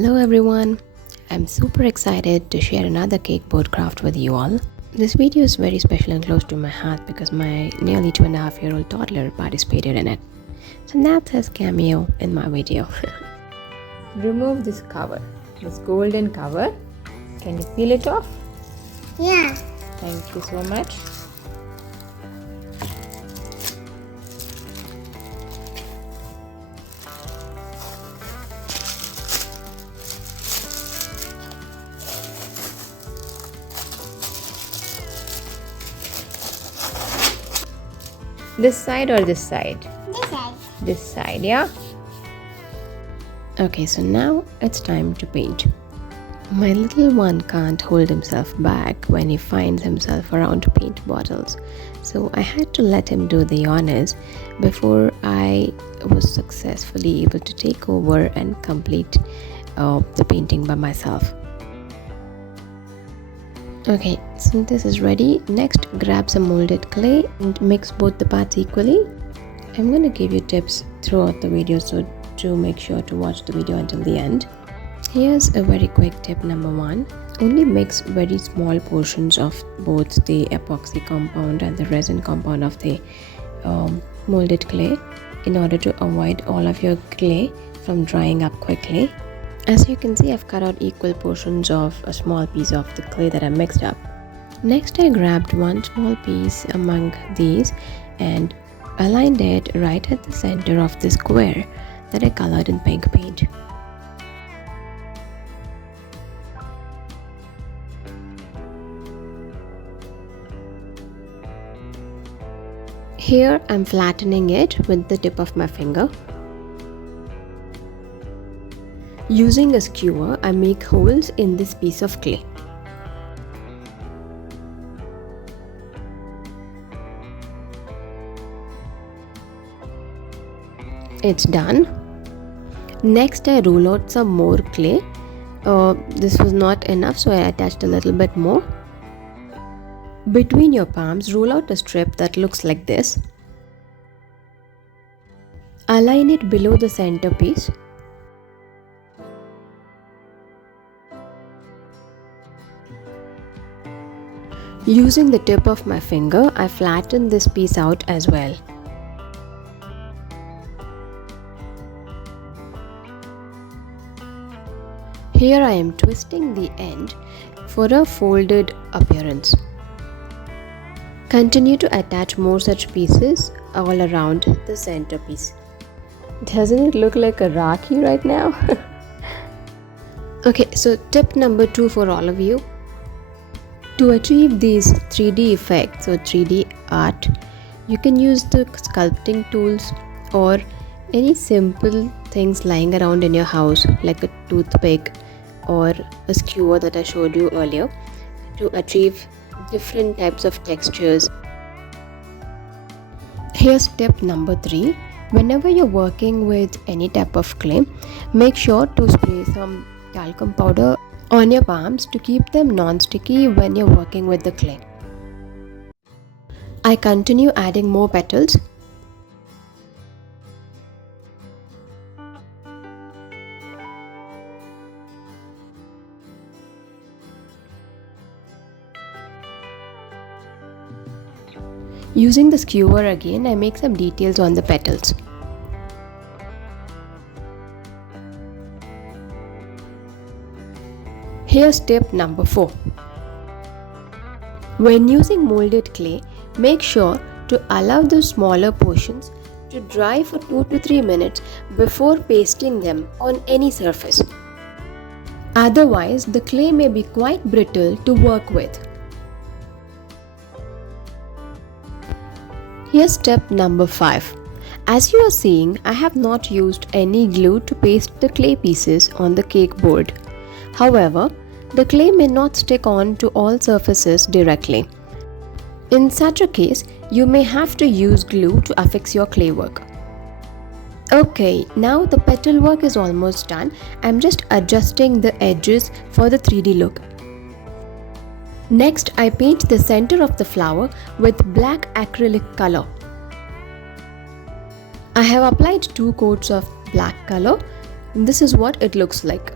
Hello everyone, I'm super excited to share another cake board craft with you all. This video is very special and close to my heart because my nearly 2.5-year-old toddler participated in it. So that's his cameo in my video. Remove this cover, this golden cover. Can you peel it off? Yeah. Thank you so much. This side or this side? This side. This side, yeah? Okay, so now it's time to paint. My little one can't hold himself back when he finds himself around paint bottles. So I had to let him do the honors before I was successfully able to take over and complete the painting by myself. Okay, so this is ready. Next, grab some molded clay and mix both the parts equally. I'm going to give you tips throughout the video, so do make sure to watch the video until the end. Here's a very quick tip number 1. Only mix very small portions of both the epoxy compound and the resin compound of the molded clay in order to avoid all of your clay from drying up quickly. As you can see, I've cut out equal portions of a small piece of the clay that I mixed up. Next, I grabbed one small piece among these and aligned it right at the center of the square that I colored in pink paint. Here, I'm flattening it with the tip of my finger. Using a skewer, I make holes in this piece of clay. It's done. Next, I roll out some more clay. This was not enough, so I attached a little bit more. Between your palms, roll out a strip that looks like this. Align it below the centerpiece. Using the tip of my finger, I flatten this piece out as well. Here I am twisting the end for a folded appearance. Continue to attach more such pieces all around the centerpiece. Doesn't it look like a Rakhi right now? Okay, so tip number 2 for all of you. To achieve these 3D effects or 3D art, you can use the sculpting tools or any simple things lying around in your house like a toothpick or a skewer that I showed you earlier to achieve different types of textures. Here's tip number 3. Whenever you're working with any type of clay, make sure to spray some talcum powder on your palms to keep them non-sticky when you're working with the clay. I continue adding more petals. Using the skewer again, I make some details on the petals. Here's tip number 4. When using molded clay, make sure to allow the smaller portions to dry for 2 to 3 minutes before pasting them on any surface. Otherwise, the clay may be quite brittle to work with. Here's tip number 5. As you are seeing, I have not used any glue to paste the clay pieces on the cake board. However, the clay may not stick on to all surfaces directly. In such a case, you may have to use glue to affix your clay work. Okay, now the petal work is almost done. I'm just adjusting the edges for the 3D look. Next, I paint the center of the flower with black acrylic color. I have applied 2 coats of black color. This is what it looks like.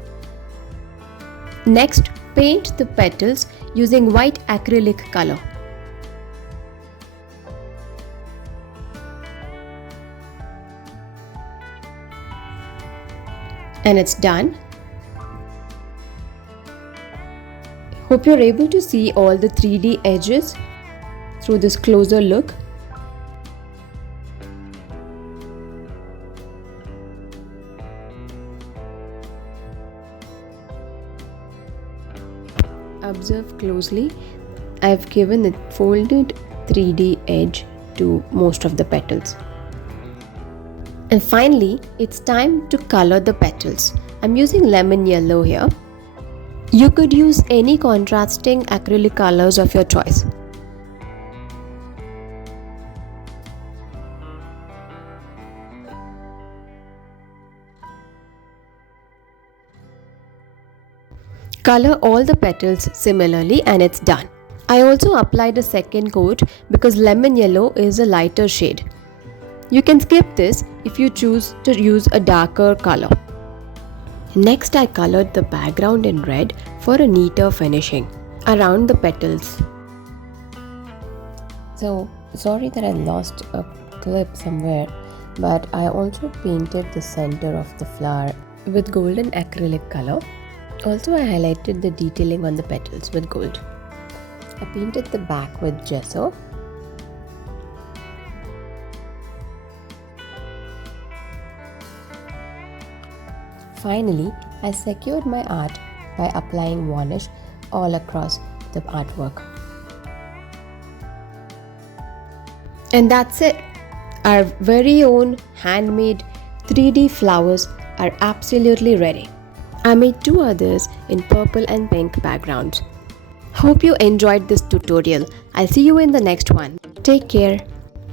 Next, paint the petals using white acrylic color. And it's done. Hope you're able to see all the 3D edges through this closer look. Observe closely. I've given a folded 3D edge to most of the petals. And finally, it's time to color the petals. I'm using lemon yellow here. You could use any contrasting acrylic colors of your choice. Color all the petals similarly and it's done. I also applied a second coat because lemon yellow is a lighter shade. You can skip this if you choose to use a darker color. Next, I colored the background in red for a neater finishing around the petals. So, sorry that I lost a clip somewhere, but I also painted the center of the flower with golden acrylic color. Also, I highlighted the detailing on the petals with gold. I painted the back with gesso. Finally, I secured my art by applying varnish all across the artwork. And that's it. Our very own handmade 3D flowers are absolutely ready. I made 2 others in purple and pink backgrounds. Hope you enjoyed this tutorial. I'll see you in the next one. Take care.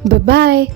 Bye-bye.